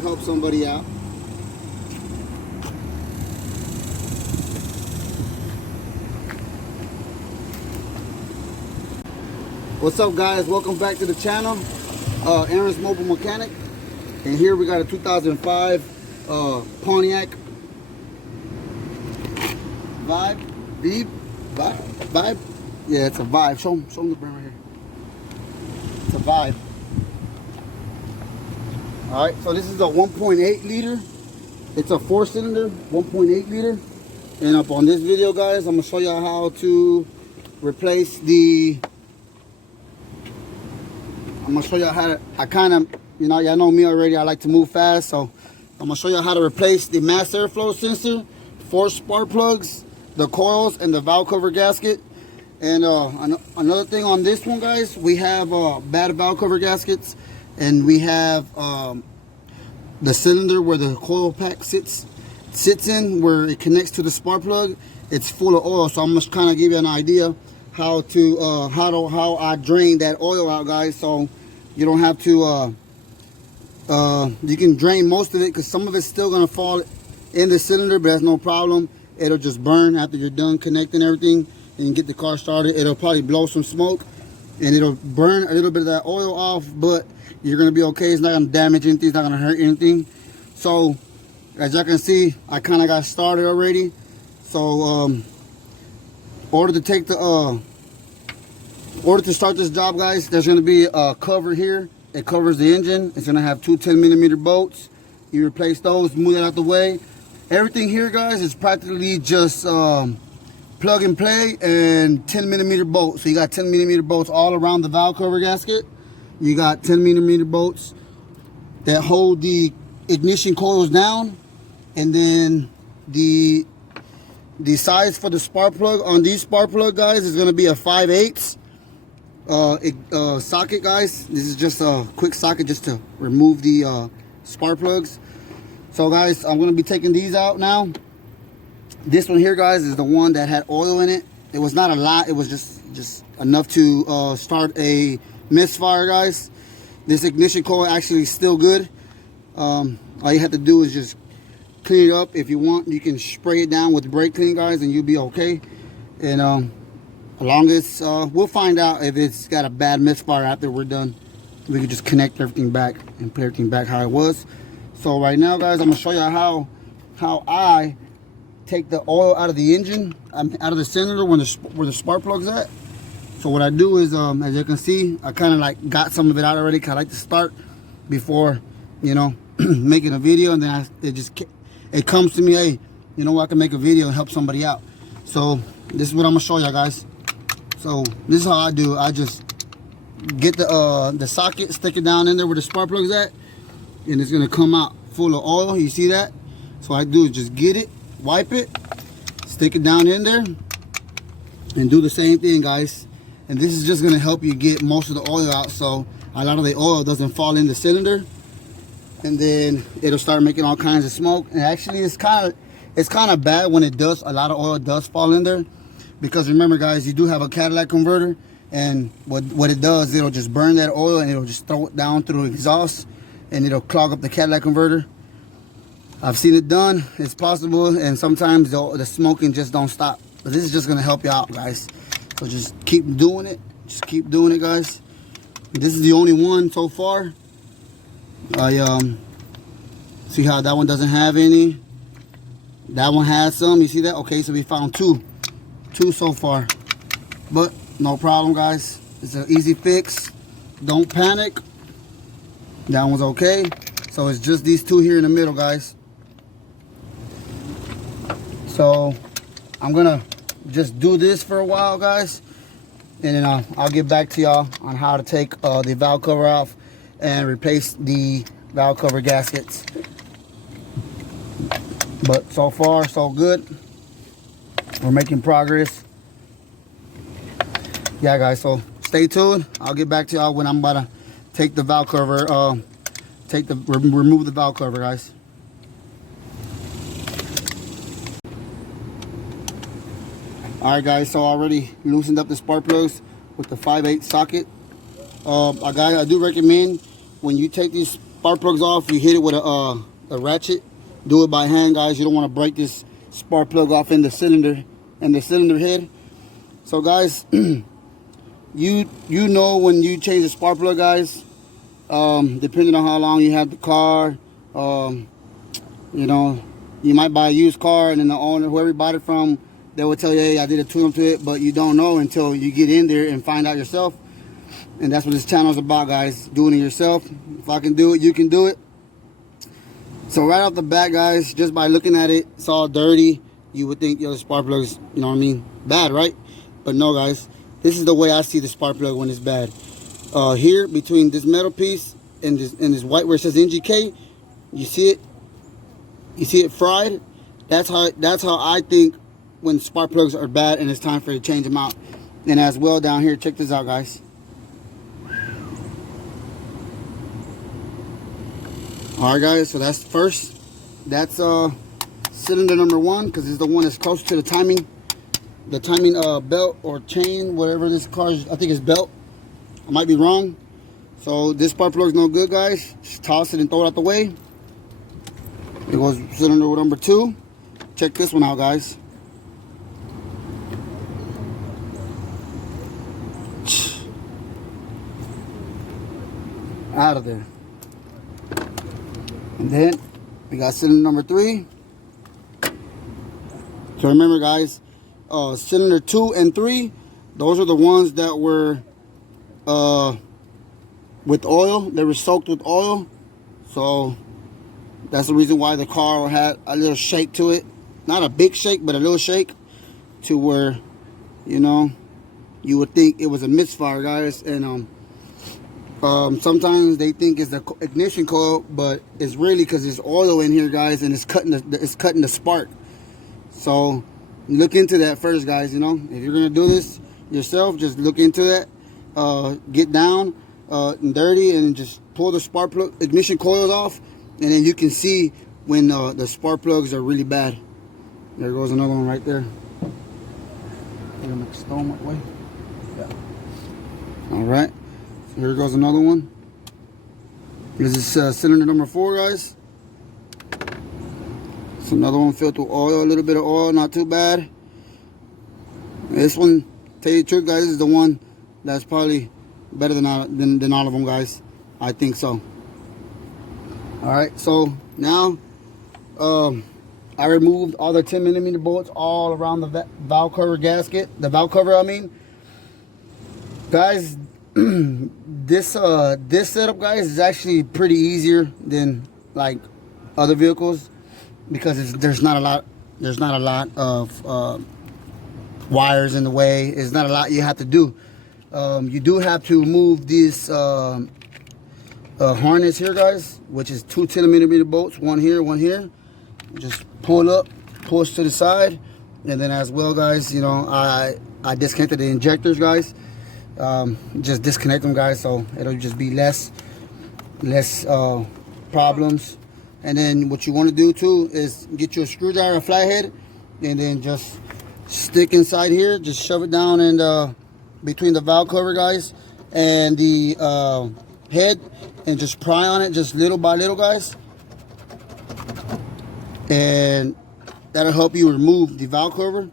it'll help somebody out. What's up, guys? Welcome back to the channel. Aaron's Mobile Mechanic, and here we got a 2005 Pontiac Vibe. Yeah, it's a Vibe. Show them the brand right here. It's a Vibe. All right, so this is a 1.8 liter. It's a 4-cylinder, 1.8 liter. And up on this video, guys, I'm gonna show you how to replace the. I'm gonna show you how to. I kind of, y'all know me already. I like to move fast, so I'm gonna show you how to replace the mass airflow sensor, 4 spark plugs, the coils, and the valve cover gasket. And another thing on this one, guys, we have bad valve cover gaskets, and we have the cylinder where the coil pack sits in, where it connects to the spark plug. It's full of oil, so I'm just kind of give you an idea how I drain that oil out, guys. So you don't have to. You can drain most of it because some of it's still gonna fall in the cylinder, but that's no problem. It'll just burn after you're done connecting everything and get the car started. It'll probably blow some smoke and it'll burn a little bit of that oil off, but you're gonna be okay. It's not gonna damage anything. It's not gonna hurt anything. So as y'all can see, I kind of got started already. So in order to start this job, guys, there's gonna be a cover here. It covers the engine. It's gonna have two 10mm bolts. You replace those, move that out the way. Everything here, guys, is practically just plug and play and 10mm bolts. So you got 10mm bolts all around the valve cover gasket. You got 10mm bolts that hold the ignition coils down, and then the size for the spark plug on these spark plug, guys, is gonna be a 5/8 socket, guys. This is just a quick socket just to remove the spark plugs. So, guys, I'm gonna be taking these out now. This one here, guys, is the one that had oil in it. It was not a lot. It was just enough to start a misfire, guys. This ignition coil actually is still good. All you have to do is just clean it up. If you want, you can spray it down with brake clean, guys, and you'll be okay. And as long as we'll find out if it's got a bad misfire after we're done. We can just connect everything back and put everything back how it was. So right now, guys, I'm gonna show you how I take the oil out of the engine, out of the cylinder where the spark plug's at. So what I do is, as you can see, I kind of like got some of it out already, cause I like to start before, making a video, and then it comes to me, hey, you know what, I can make a video and help somebody out. So this is what I'm gonna show you guys. So this is how I do it. I just get the socket, stick it down in there where the spark plug's at, and it's gonna come out full of oil. You see that? So what I do is just get it, wipe it, stick it down in there, and do the same thing, guys. And this is just gonna help you get most of the oil out, so a lot of the oil doesn't fall in the cylinder, and then it'll start making all kinds of smoke. And actually, it's kind of bad when it does. A lot of oil does fall in there, because remember, guys, you do have a catalytic converter, and what it does, it'll just burn that oil and it'll just throw it down through the exhaust, and it'll clog up the catalytic converter. I've seen it done. It's possible, and sometimes the smoking just don't stop. But this is just gonna help you out, guys. So just keep doing it. Just keep doing it, guys. This is the only one so far. I see how that one doesn't have any. That one has some. You see that? Okay, so we found two so far. But no problem, guys. It's an easy fix. Don't panic. That one's okay. So it's just these two here in the middle, guys. So I'm gonna just do this for a while, guys, and then I'll get back to y'all on how to take the valve cover off and replace the valve cover gaskets. But so far so good. We're making progress. Yeah, guys, so stay tuned. I'll get back to y'all when I'm about to take the valve cover, remove the valve cover, guys. Alright, guys, so I already loosened up the spark plugs with the 5/8 socket. I do recommend when you take these spark plugs off, you hit it with a ratchet. Do it by hand, guys. You don't want to break this spark plug off in the cylinder head. So guys, you know when you change the spark plug, guys, depending on how long you have the car, you know, you might buy a used car and then the owner, whoever you bought it from, they will tell you, hey, I did a tune-up to it, but you don't know until you get in there and find out yourself. And that's what this channel is about, guys, doing it yourself. If I can do it, you can do it. So right off the bat, guys, just by looking at it, it's all dirty. You would think, yo, the spark plug's, you know what I mean, bad, right? But no, guys, this is the way I see the spark plug when it's bad. Here, between this metal piece and this white where it says NGK, you see it? You see it fried? That's how I think when spark plugs are bad and it's time for you to change them out. And as well down here, check this out, guys. Alright, guys, so that's first. That's cylinder number 1, because it's the one that's close to the timing belt or chain, whatever this car is. I think it's belt. I might be wrong. So this spark plug is no good, guys. Just toss it and throw it out the way. It goes cylinder number 2. Check this one out, guys. Out of there. And then we got cylinder number 3. So remember, guys, cylinder 2 and 3, those are the ones that were with oil. They were soaked with oil. So that's the reason why the car had a little shake to it. Not a big shake, but a little shake, to where, you know, you would think it was a misfire, guys. And sometimes they think it's the ignition coil, but it's really because there's oil in here, guys, and it's cutting the spark. So look into that first, guys. You know, if you're gonna do this yourself, just look into that. Get down and dirty, and just pull the spark plug ignition coils off, and then you can see when the spark plugs are really bad. There goes another one right there. Yeah. All right. So here goes another one. This is cylinder number 4, guys. So another one filled with oil, a little bit of oil, not too bad. This one, tell you the truth, guys, is the one that's probably better than all of them, guys. I think so. All right, so now I removed all the 10mm bolts all around the valve cover gasket. The valve cover, I mean. Guys, this setup, guys, is actually pretty easier than like other vehicles, because there's not a lot of wires in the way. There's not a lot you have to do. You do have to move this harness here, guys, which is 2 10mm bolts, one here, one here. Just pull up, push to the side, and then as well, guys, you know, I disconnected the injectors, guys. Just disconnect them, guys, so it'll just be less problems. And then what you want to do too is get you a screwdriver, a flathead, and then just stick inside here, just shove it down in between the valve cover, guys, and the head, and just pry on it just little by little, guys, and that'll help you remove the valve cover.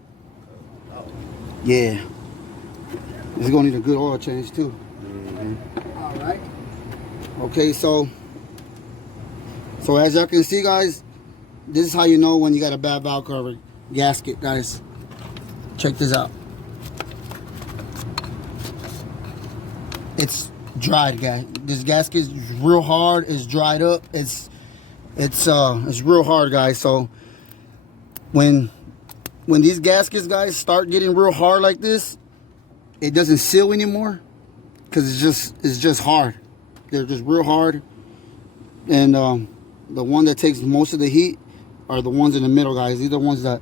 Yeah, this is gonna need a good oil change too. All right. Okay, so as y'all can see, guys, this is how you know when you got a bad valve cover gasket, guys. Check this out. It's dried, guys. This gasket is real hard. It's dried up. It's real hard, guys. So when these gaskets, guys, start getting real hard like this, it doesn't seal anymore, because it's just hard. They're just real hard. And the one that takes most of the heat are the ones in the middle, guys. These are the ones that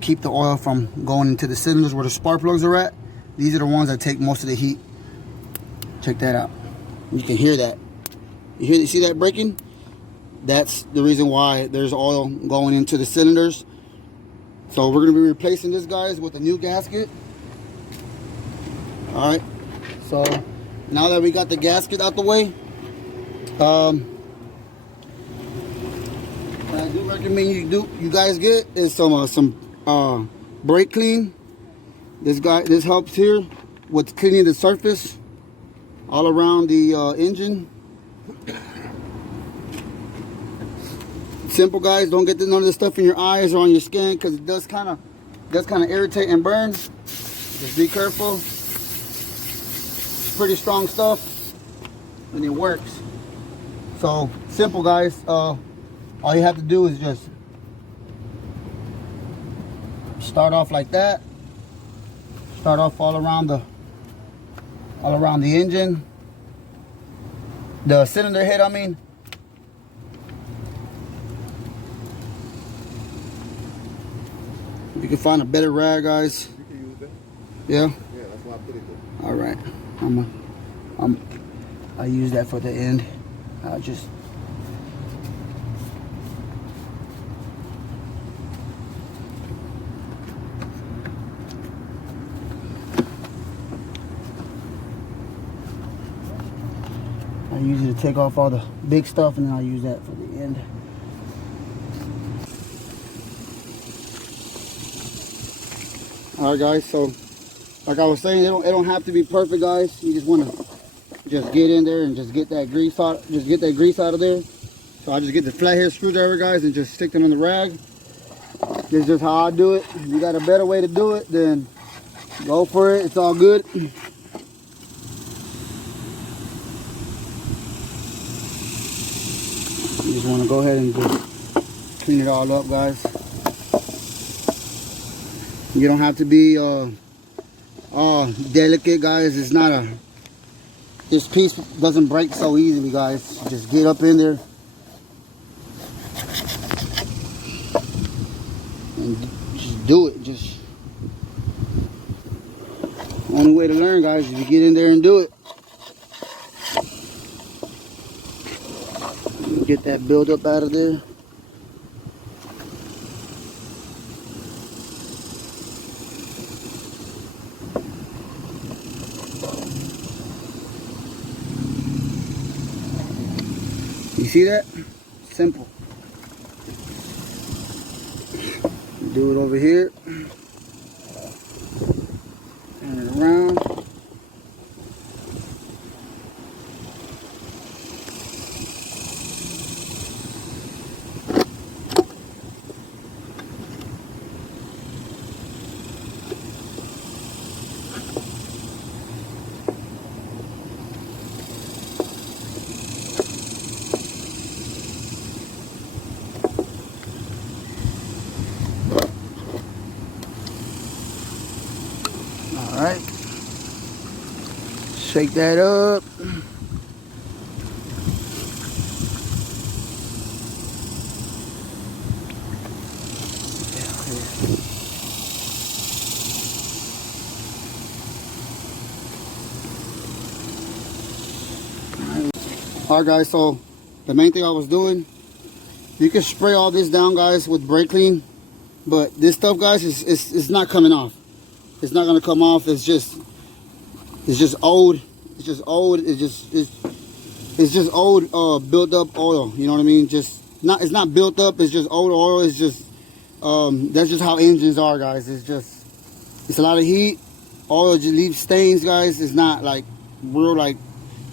keep the oil from going into the cylinders where the spark plugs are at. These are the ones that take most of the heat. Check that out. You can hear that. You see that breaking? That's the reason why there's oil going into the cylinders. So we're going to be replacing this, guys, with a new gasket. All right. So Now that we got the gasket out the way, what I do recommend you guys get is some brake clean. This helps here with cleaning the surface all around the engine. Simple, guys. Don't get none of this stuff in your eyes or on your skin, because it does kind of irritate and burn. Just be careful. It's pretty strong stuff, and it works. So simple, guys. All you have to do is just start off like that. Start off all around the engine, the cylinder head, I mean. You can find a better rag, guys. You can use that. Yeah? Yeah, that's why I put it there. Alright. I use that for the end. I'll just I use it to take off all the big stuff, and then I'll use that for the end. Alright, guys, so like I was saying, it don't have to be perfect, guys. You just want to just get in there and just get that grease out, of there. So I just get the flathead screwdriver, guys, and just stick them in the rag. This is just how I do it. If you got a better way to do it, then go for it. It's all good. You just want to go ahead and just clean it all up, guys. You don't have to be delicate, guys. It's not this piece doesn't break so easily, guys. Just get up in there and just do it. Just only way to learn, guys, is you get in there and do it. Get that buildup out of there. You see that? Simple. Do it over here. Turn it around. Alright, shake that up. Alright, guys, so the main thing I was doing, you can spray all this down, guys, with brake clean, but this stuff, guys, is not coming off. It's not gonna come off. It's just old. It's just old. It's just old built up oil. You know what I mean? It's not built up. It's just old oil. It's just that's just how engines are, guys. It's a lot of heat. Oil just leaves stains, guys. It's not like real like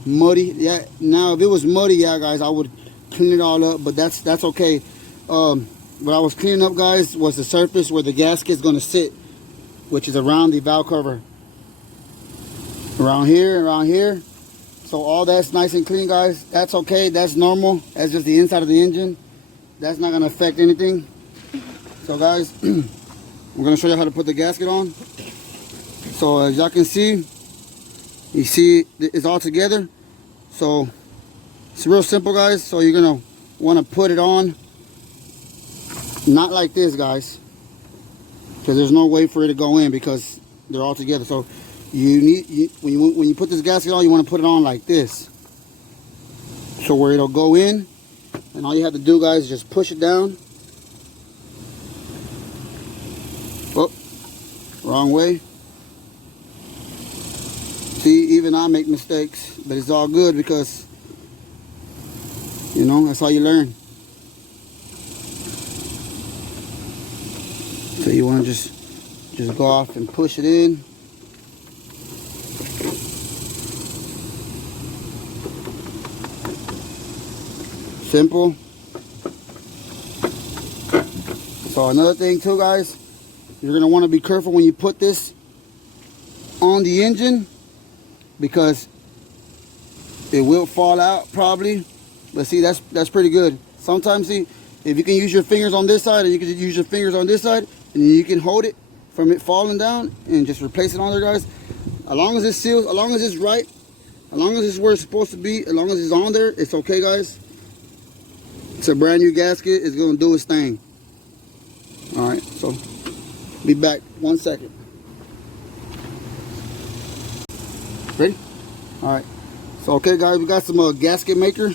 muddy. Yeah. Now if it was muddy, yeah, guys, I would clean it all up. But that's okay. What I was cleaning up, guys, was the surface where the gasket's gonna sit, which is around the valve cover. Around here. So all that's nice and clean, guys. That's okay, that's normal. That's just the inside of the engine. That's not gonna affect anything. So guys, we're gonna show you how to put the gasket on. So as y'all can see, you see it's all together. So it's real simple, guys. So you're gonna wanna put it on, not like this, guys, because there's no way for it to go in because they're all together. So when you put this gasket on, you want to put it on like this, so where it'll go in, and all you have to do, guys, is just push it down. Oh, wrong way. See, even I make mistakes, but it's all good because, you know, that's how you learn. So you want to just go off and push it in. Simple. So another thing too, guys, you're going to want to be careful when you put this on the engine, because it will fall out probably. But see, that's pretty good. Sometimes, see, if you can use your fingers on this side and you can use your fingers on this side, and you can hold it from it falling down and just replace it on there, guys. As long as it's sealed, as long as it's right, as long as it's where it's supposed to be, as long as it's on there, it's okay, guys. It's a brand new gasket. It's going to do its thing. All right, so be back 1 second. Ready? All right. So, okay, guys, we got some gasket maker.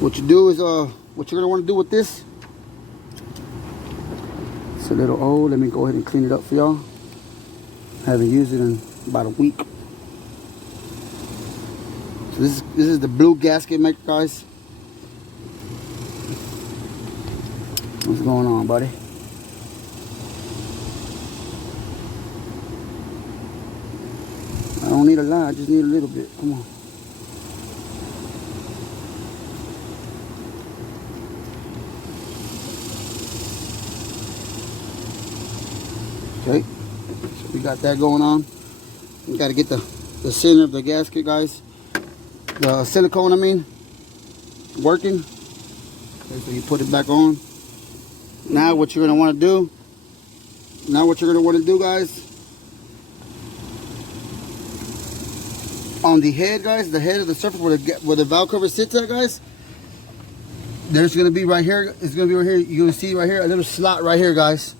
What you do is, what you're going to want to do with this. It's a little old. Let me go ahead and clean it up for y'all. I haven't used it in about a week. So this is the blue gasket maker, guys. What's going on, buddy? I don't need a lot, I just need a little bit. Come on. Okay, so we got that going on. We got to get the center of the gasket, guys. The silicone, I mean, working. Okay, so you put it back on. Now what you're going to want to do, guys, on the head, guys, the head of the surface where the valve cover sits at, guys, there's going to be right here, it's going to be right here, you're going to see right here, a little slot right here, guys.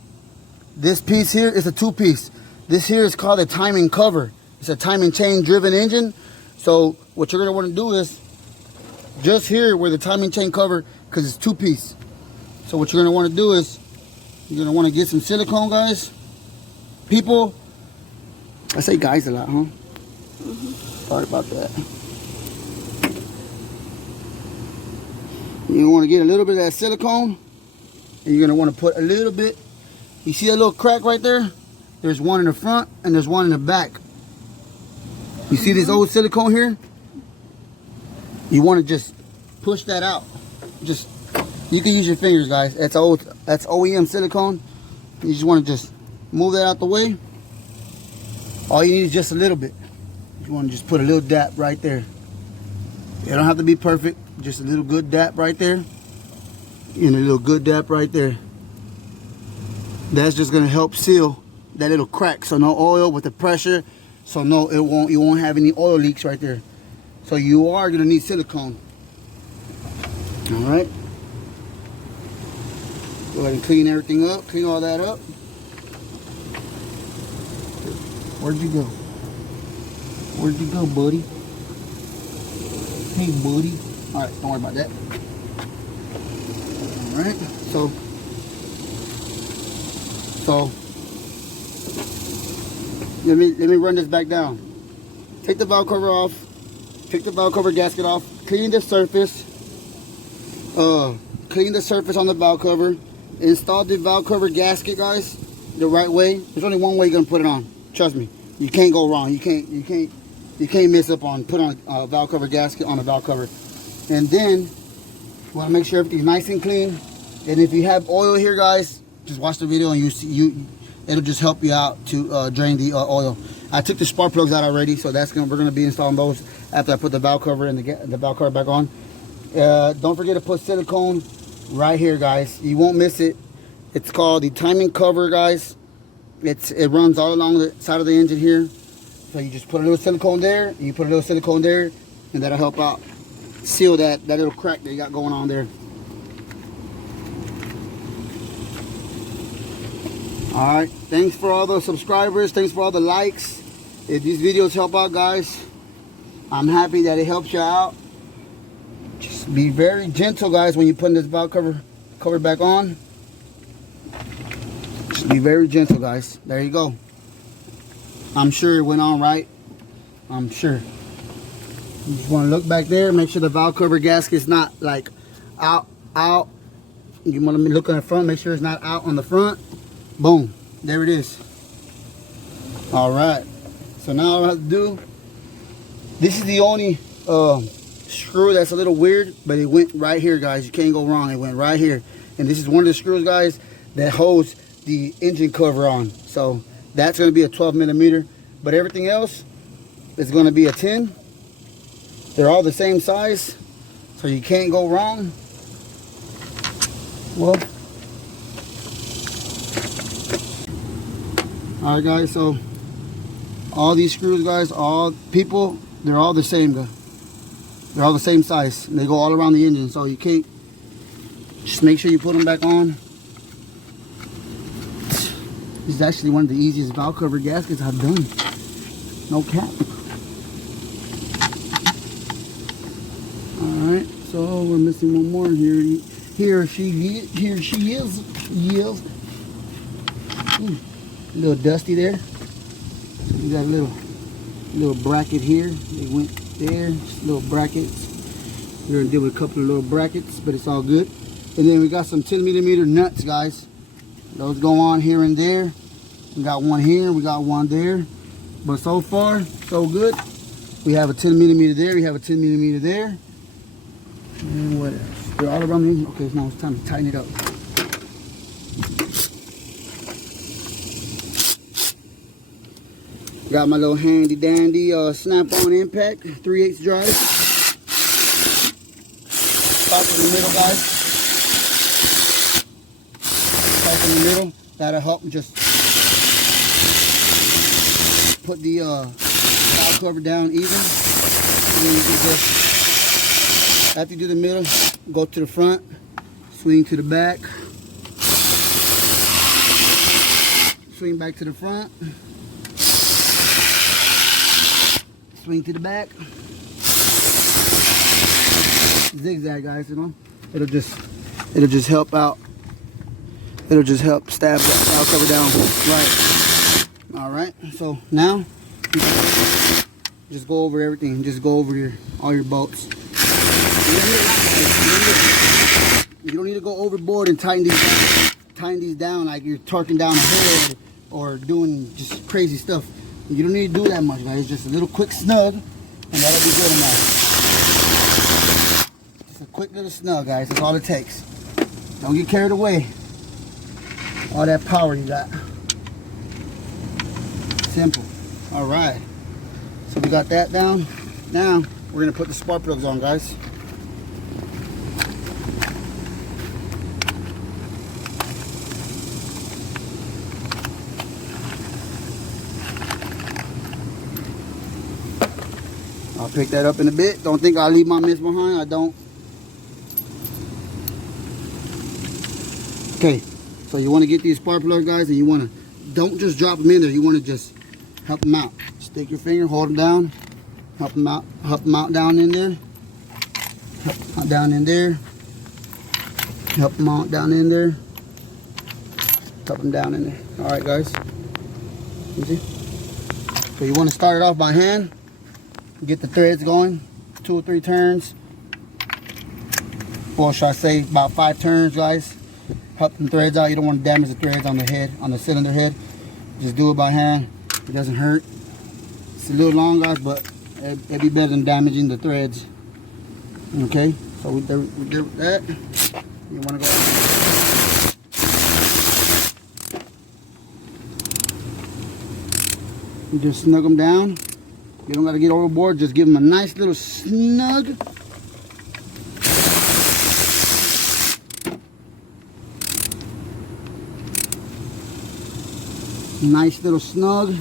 This piece here is a 2-piece. This here is called a timing cover. It's a timing chain driven engine. So what you're going to want to do is just here where the timing chain cover, because it's 2-piece. So what you're going to want to do is you're going to want to get some silicone, guys. People, I say guys a lot, huh? Sorry about that. You want to get a little bit of that silicone, and you're going to want to put a little bit. You see that little crack right there? There's one in the front and there's one in the back. You see this old silicone here? You want to just push that out. Just, you can use your fingers, guys. That's OEM silicone. You just want to just move that out the way. All you need is just a little bit. You want to just put a little dap right there. It don't have to be perfect. Just a little good dap right there. And a little good dap right there. That's just going to help seal that little crack. So no oil with the pressure. So no, you won't have any oil leaks right there. So you are going to need silicone. All right. Go ahead and clean everything up. Clean all that up. Where'd you go? Where'd you go, buddy? Hey, buddy. All right, don't worry about that. All right, so let me run this back down. Take the valve cover off. Take the valve cover gasket off. Clean the surface. Clean the surface on the valve cover. Install the valve cover gasket, guys, the right way. There's only one way you're gonna put it on. Trust me, you can't go wrong. You can't miss up on put on a valve cover gasket on a valve cover. And then you want to make sure everything's nice and clean. And if you have oil here, guys, just watch the video and it'll just help you out to drain the oil. I took the spark plugs out already, so we're gonna be installing those after I put the valve cover and the valve cover back on. Don't forget to put silicone right here, guys. You won't miss it. It's called the timing cover, guys. It runs all along the side of the engine here. So you just put a little silicone there, and you put a little silicone there, and that'll help out seal that little crack that you got going on there. Alright, thanks for all the subscribers, thanks for all the likes. If these videos help out, guys, I'm happy that it helps you out. Just be very gentle, guys, when you're putting this valve cover back on. Just be very gentle, guys. There you go. I'm sure it went on right. I'm sure. You just want to look back there, make sure the valve cover gasket's not like out. You want to look on the front, make sure it's not out on the front. Boom, there it is. All right, so now all I have to do, this is the only screw that's a little weird, but it went right here, guys. You can't go wrong. It went right here. And this is one of the screws, guys, that holds the engine cover on. So that's going to be a 12 millimeter, but everything else is going to be a 10. They're all the same size, so you can't go wrong. Well, all right, guys, so all these screws, guys, all people, they're all the same, guys. They're all the same size, and they go all around the engine, so you can't, just make sure you put them back on. This is actually one of the easiest valve cover gaskets I've done. No cap. Alright, so we're missing one more here. Here she is. Yes. A little dusty there. So we got a little bracket here. They went there. Just little brackets. We're gonna deal with a couple of little brackets, but it's all good. And then we got some 10 millimeter nuts, guys. Those go on here and there. We got one here, we got one there. But so far, so good. We have a 10 millimeter there, we have a 10 millimeter there. And what else? They're all around the engine. Okay, now it's time to tighten it up. Got my little handy dandy snap-on impact, 3/8 drive. Start in the middle, guys. Start in the middle. That'll help just put the valve cover down even. And then you can just, after you do the middle, go to the front, swing to the back, swing back to the front, swing to the back, zigzag, guys. You know, it'll just help out. It'll just help stab that valve cover down right. All right, so now just go over everything. Just go over all your bolts. You don't need to go overboard and tighten these down like you're torquing down a head or doing just crazy stuff. You don't need to do that much, guys. Just a little quick snug, and that'll be good enough. Just a quick little snug, guys. That's all it takes. Don't get carried away. All that power you got. Simple. All right. So we got that down. Now we're gonna put the spark plugs on, guys. I'll pick that up in a bit. Don't think I'll leave my mitts behind. I don't. Okay, so you want to get these spark plugs, guys, and you want to, don't just drop them in there. You want to just help them out. Stick your finger, hold them down, help them out down in there, help them out down in there, help them out down in there, help them down in there. All right, guys. You see? So you want to start it off by hand. Get the threads going, 2 or 3 turns. Or should I say about 5 turns, guys. Help them threads out. You don't want to damage the threads on the head, on the cylinder head. Just do it by hand. It doesn't hurt. It's a little long, guys, but it'd be better than damaging the threads. Okay, so we're done with that. You want to go. You just snug them down. You don't got to get overboard. Just give them a nice little snug. Nice little snug.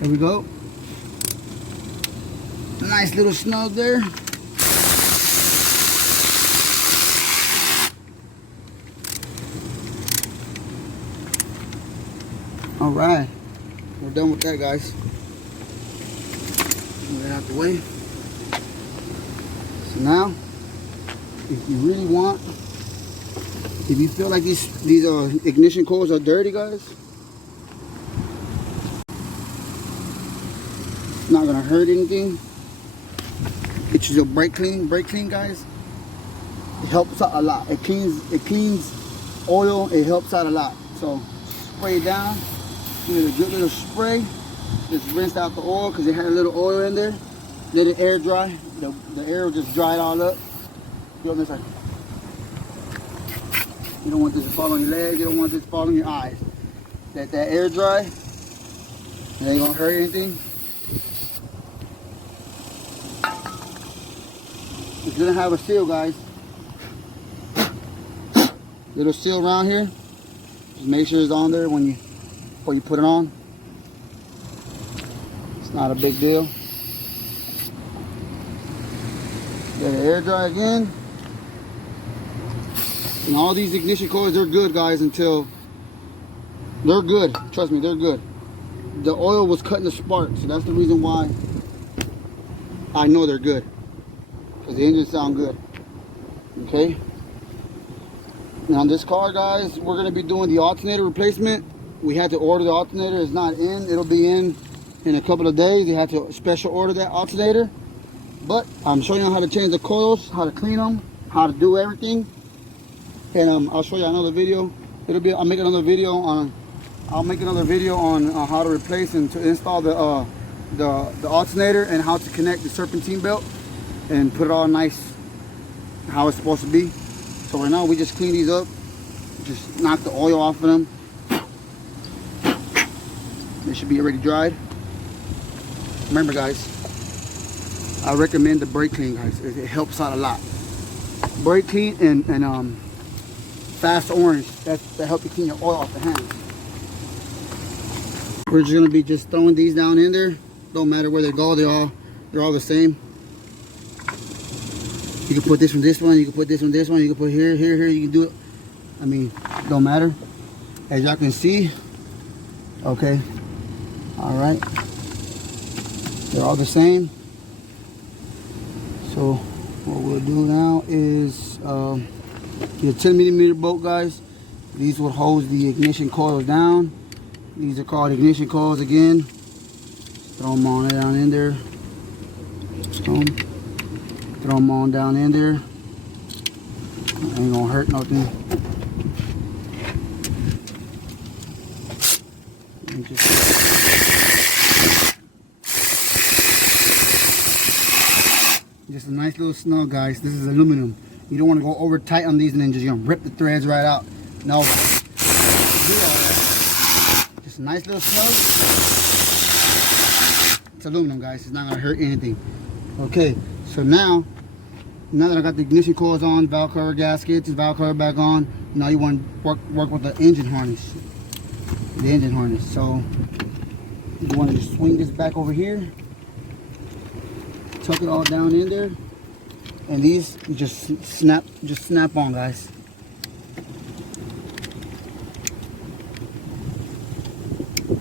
There we go. Nice little snug there. All right, we're done with that, guys. Move that out the way. So now, if you really want, If you feel like these ignition coils are dirty, guys, it's not gonna hurt anything. Get you a brake clean, guys. It helps out a lot. It cleans oil. It helps out a lot. So spray it down. Give it a good little spray. Just rinse out the oil because it had a little oil in there. Let it air dry. The air will just dry it all up. You know, like, you don't want this to fall on your legs. You don't want this to fall on your eyes. Let that air dry. It ain't gonna hurt anything. It's gonna have a seal, guys. Little seal around here. Just make sure it's on there before you put it on. It's not a big deal. Let it air dry again. And all these ignition coils, they're good, guys, until they're good. Trust me, they're good. The oil was cutting the spark, so that's the reason why I know they're good. Because the engines sound good. Okay. Now on this car, guys, we're going to be doing the alternator replacement. We had to order the alternator. It's not in. It'll be in a couple of days. You have to special order that alternator. But I'm showing you how to change the coils, how to clean them, how to do everything. And I'll show you another video. I'll make another video on how to replace and to install the alternator and how to connect the serpentine belt and put it all nice how it's supposed to be. So right now we just clean these up, just knock the oil off of them. They should be already dried. Remember, guys, I recommend the brake clean, guys. It helps out a lot. Brake clean and fast orange, that help you clean your oil off the hands. We're just gonna be just throwing these down in there. Don't matter where they go, they're all the same. You can put this one, you can put this one, you can put here, you can do it. I mean, don't matter. As y'all can see, okay, all right. They're all the same. So what we'll do now is get a 10mm bolt, guys. These will hold the ignition coils down. These are called ignition coils again. Throw them on down in there. Throw them on down in there. Ain't gonna hurt nothing. Just a nice little snug, guys. This is aluminum. You don't want to go over tight on these and then just rip the threads right out. No. Just a nice little snug. It's aluminum, guys. It's not gonna hurt anything. Okay, so now that I got the ignition coils on, valve cover gaskets, valve cover back on, now you want to work with the engine harness. The engine harness. So you want to just swing this back over here, tuck it all down in there, and these you just snap on, guys.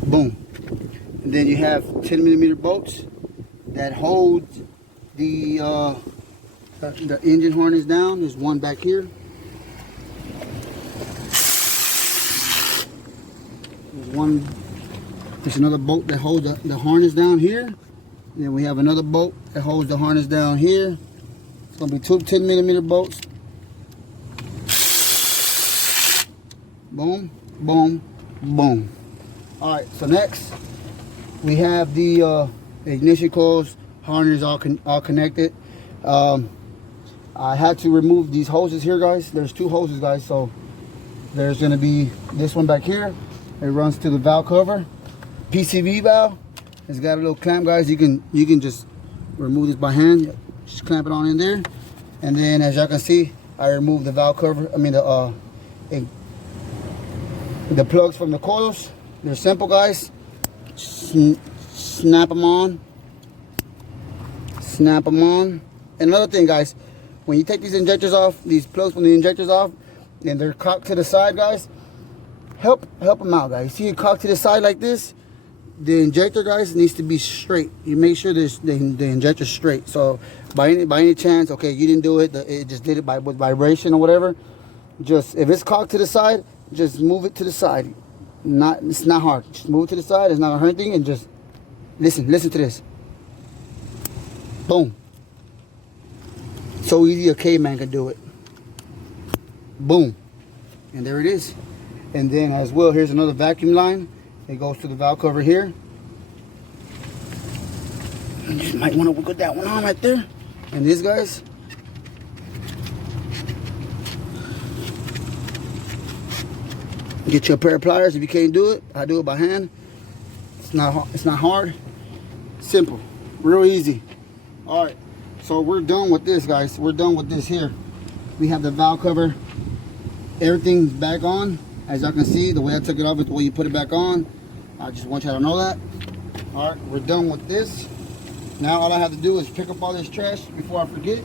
Boom. And then you have 10mm bolts that hold the engine harness down. There's one back here. There's another bolt that holds the harness down here. Then we have another bolt that holds the harness down here. It's gonna be two 10mm bolts. Boom, boom, boom. All right, so next we have the ignition coils, harness all connected. I had to remove these hoses here, guys. There's two hoses, guys. So there's gonna be this one back here. It runs to the valve cover. PCV valve. It's got a little clamp, guys. You can just remove this by hand. Just clamp it on in there. And then, as y'all can see, I removed the valve cover. I mean the plugs from the coils. They're simple, guys. Snap them on. Snap them on. And another thing, guys, when you take these injectors off, these plugs from the injectors off, and they're cocked to the side, guys, help them out, guys. See it cocked to the side like this? The injector, guys, needs to be straight. You make sure the injector's straight. So by any chance, okay, you didn't do it, it just did it with vibration or whatever, Just, if it's cocked to the side, just move it to the side. It's not hard. Just move it to the side. It's not gonna hurt anything. And just listen to this. Boom. So easy a caveman can do it. Boom. And there it is. And then as well, here's another vacuum line. It goes to the valve cover here. You just might want to put that one on right there. And this, guys, get you a pair of pliers if you can't do it. I do it by hand. It's not hard. Simple. Real easy. All right. So we're done with this, guys. We're done with this here. We have the valve cover. Everything's back on. As y'all can see, the way I took it off is the way you put it back on. I just want y'all to know that. All right, we're done with this. Now all I have to do is pick up all this trash before I forget.